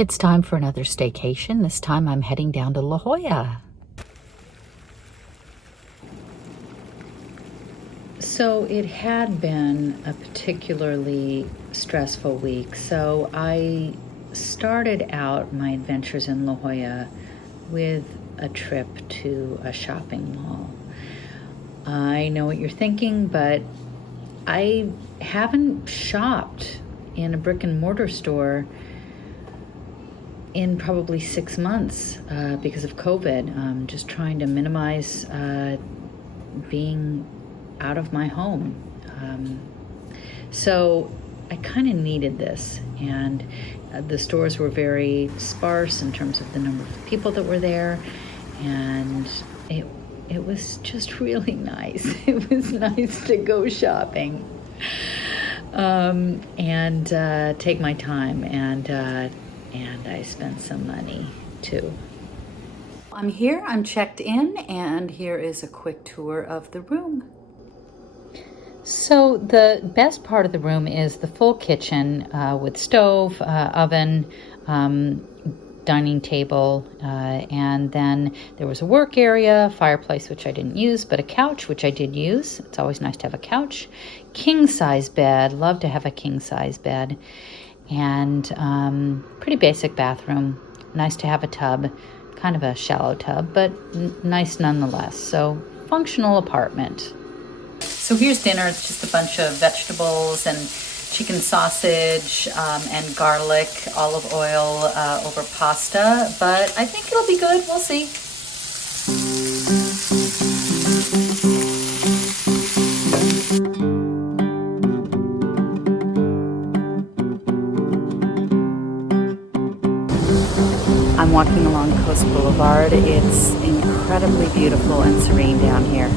It's time for another staycation. This time I'm heading down to La Jolla. So it had been a particularly stressful week. So I started out my adventures in La Jolla with a trip to a shopping mall. I know what you're thinking, but I haven't shopped in a brick and mortar store in probably 6 months because of COVID. I'm just trying to minimize being out of my home. So I kind of needed this, and the stores were very sparse in terms of the number of people that were there, and it was just really nice. It was nice to go shopping and take my time, and I spent some money too. I'm here, I'm checked in, and here is a quick tour of the room. So the best part of the room is the full kitchen with stove, oven, dining table, and then there was a work area, fireplace, which I didn't use, but a couch, which I did use. It's always nice to have a couch. King size bed, love to have a king size bed. And pretty basic bathroom. Nice to have a tub, kind of a shallow tub, but nice nonetheless. So functional apartment. So here's dinner. It's just a bunch of vegetables and chicken sausage and garlic, olive oil over pasta. But I think it'll be good. We'll see. I'm walking along Coast Boulevard. It's incredibly beautiful and serene down here.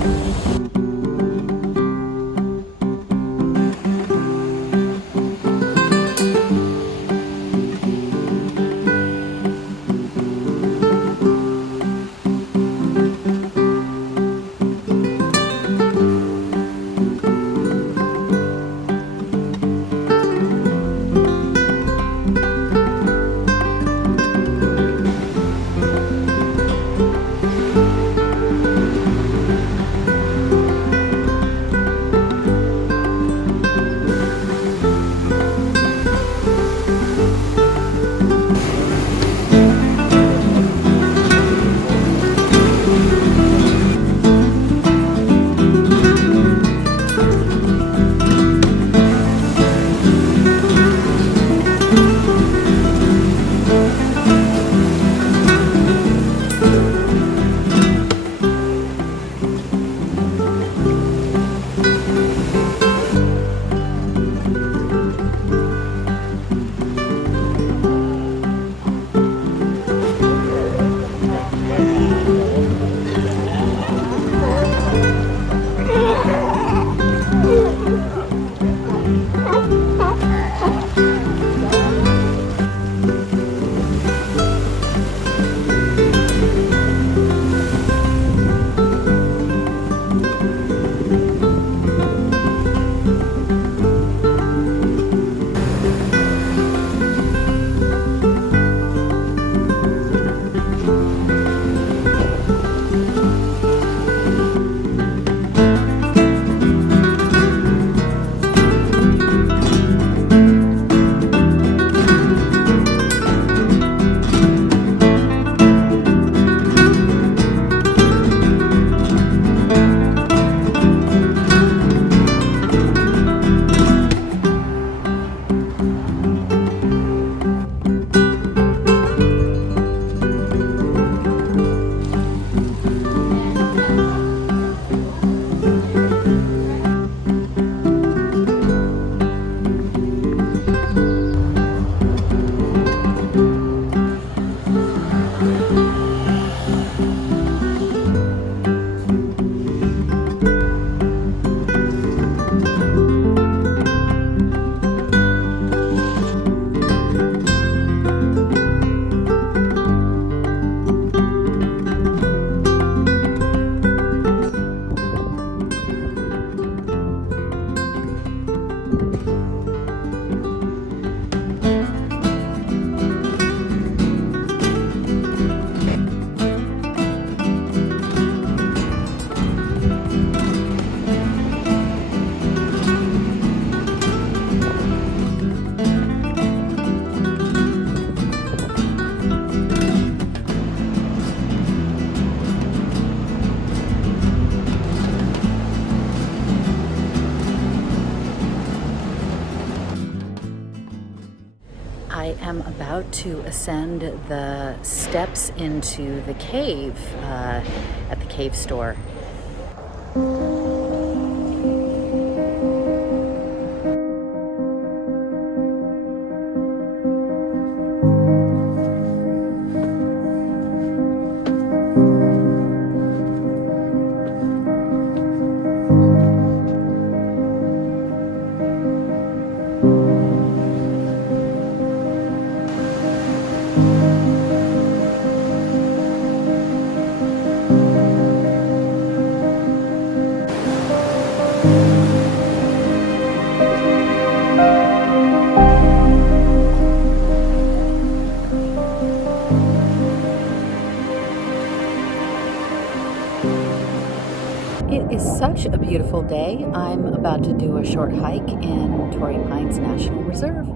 about to ascend the steps into the cave at the cave store. It is such a beautiful day. I'm about to do a short hike in Torrey Pines National Reserve.